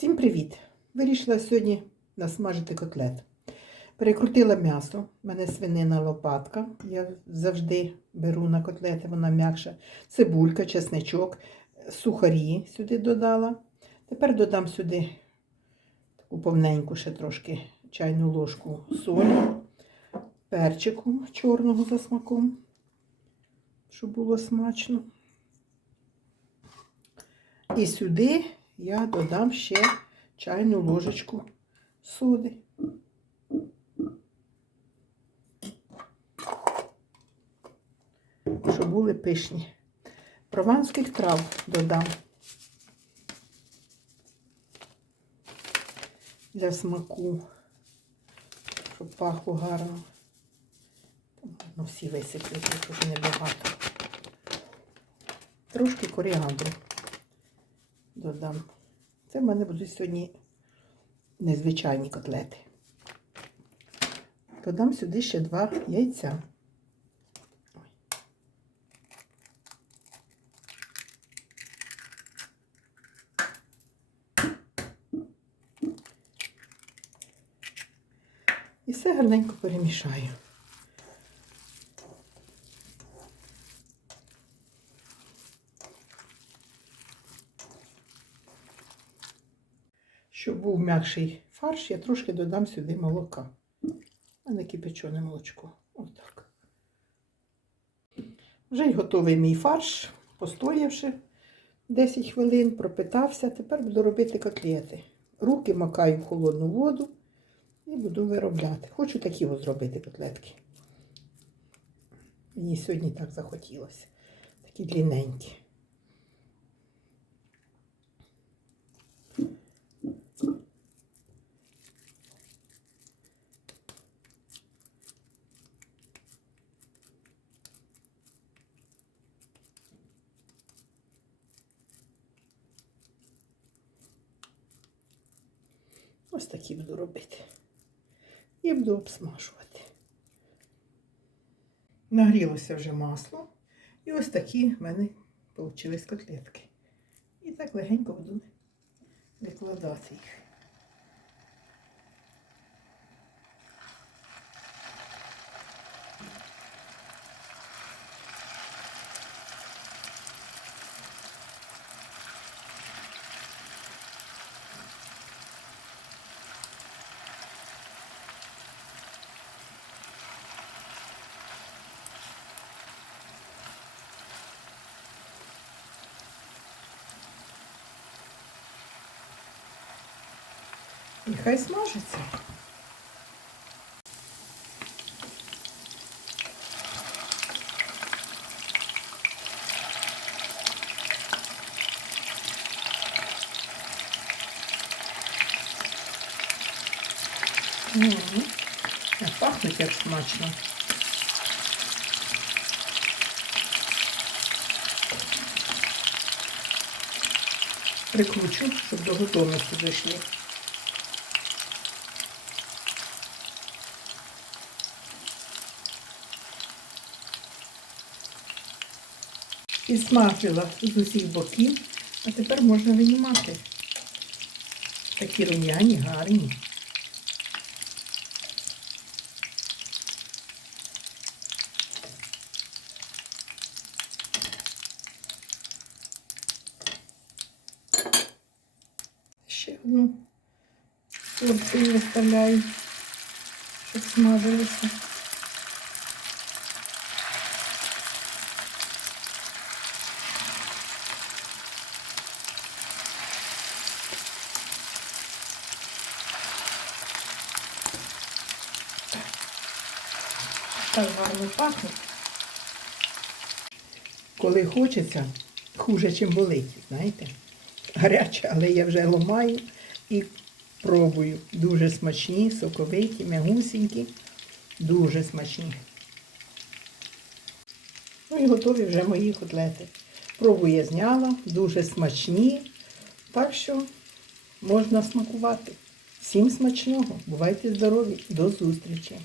Всім привіт! Вирішила сьогодні насмажити котлет. Перекрутила м'ясо. У мене свинина лопатка. Я завжди беру на котлети, вона м'якша. Цибулька, чесничок, сухарі сюди додала. Тепер додам сюди таку повненьку ще трошки чайну ложку солі, перчику чорного за смаком, щоб було смачно. І сюди я додам ще чайну ложечку соди. Щоб були пишні. Прованських трав додам. Для смаку, щоб пахло гарно. Ну, всі висиплю, тут небагато. Трошки коріандру додам. Це в мене будуть сьогодні незвичайні котлети. Додам сюди ще два яйця. І все гарненько перемішаю. Щоб був м'якший фарш, я трошки додам сюди молока. А не кипячене молочко. Отак. Вже й готовий мій фарш, постоявши 10 хвилин, пропитався. Тепер буду робити котлети. Руки макаю в холодну воду і буду виробляти. Хочу такі ось зробити котлетки. Мені сьогодні так захотілося. Такі длинненькі. Ось такі буду робити. І буду обсмажувати. Нагрілося вже масло. І ось такі в мене вийшли котлетки. І так легенько буду викладати їх. І хай смажиться. Угу. Пахнуть як смачно. Прикручу, щоб до готовності дійшли. І смажила з усіх боків, а тепер можна винімати. Такі рум'яні, гарні. Ще одну порцію виставляю, щоб смажилися. Так гарно пахне. Коли хочеться, хуже, чим болить, знаєте. Гаряче, але я вже ломаю і пробую. Дуже смачні, соковиті, м'ягусінькі, дуже смачні. Ну і готові вже мої котлети. Пробу я зняла, дуже смачні. Так що можна смакувати. Всім смачного. Бувайте здорові, до зустрічі!